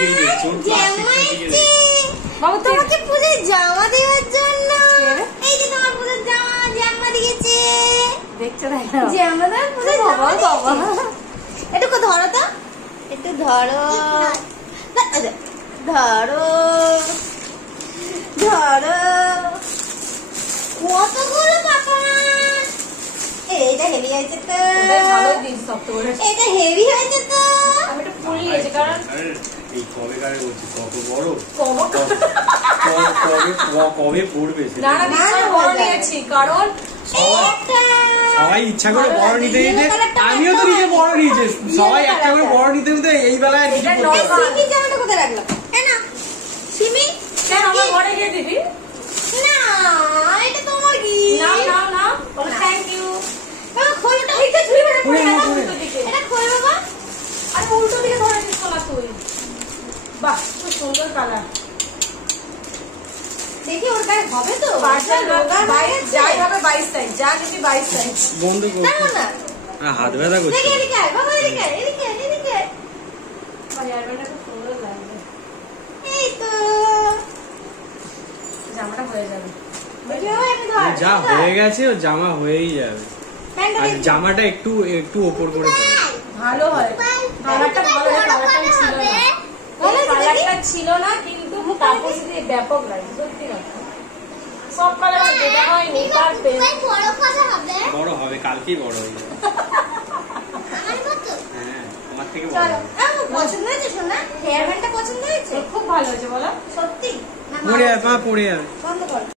দিকেই দেখছো, বাবু তোমাকে পূজায় জামা দেওয়ার জন্য। এই যে তোমার পূজার জামা দিয়েছে, দেখছো না? জামা দেওয়ার পূজায় জামা দিয়েছে। একটু ধরো তো, একটু ধরো ধরো ধরো। কতগুলো পাপা, এটা হেভি হয়েছে তো, এটা হেভি হয়েছে তো। আমি একটু ফুল নিয়েছি কারণ এই কবে কারে বলছি কত বড়, কবে পড়বে না না বড় নিয়েছি কারণ সবাই ইচ্ছা করে বড় নিতে নিতে, আমিও তো নিজে বড় নিয়েছি, সবাই একটা করে বড় নিতে নিতে এই বেলায় সিমি জামাটা কোথায় রাখলাম? না সিমি কেন আমার ঘরে গিয়ে দিবি? না এটা তোমার কি? না না না বলো থ্যাংক ইউ। বাবা খোলটা এইটা ছুরি মেরে পড়ে গেল উল্টো দিকে, এটা খোল বাবা। আরে উল্টো দিকে ধরে নিস কলা তুই। বাহ খুব সুন্দর কালার। দেখি ওর গায়ে হবে তো? পার্সেল রোগা যাই হবে 22 সাইজ, যা কিছু 22 সাইজ। বন্ধ কর না না, হাত ব্যথা করছে। দেখি এদিকে আয় বাবা, এদিকে এদিকে এদিকে। আরে আরটা খুব সুন্দর লাগবে। এই তো জামাটা হয়ে যাবে। যা হয়ে গেছে ও জামা হয়েই যাবে, আর জামাটা একটু একটু ওপর করে পরে ভালো হয়। কালারটা ভালো হয়, কালারটা ছিল না, কালারটা ছিল না কিন্তু তারপর দিয়ে ব্যাপক লাগে সত্যি কথা। সব কালার যেটা হয় নেপার পেন বড় হবে, কালকেই বড় হয়ে যাবে। হ্যাঁ তোমার থেকে বড় চলো পছন্দ হয়েছে সোনা? হেয়ার ব্যান্ডটা পছন্দ হয়েছে? খুব ভালো হয়েছে বলো সত্যি? পড়ে যাবে, পড়ে যাবে। বন্ধ করো।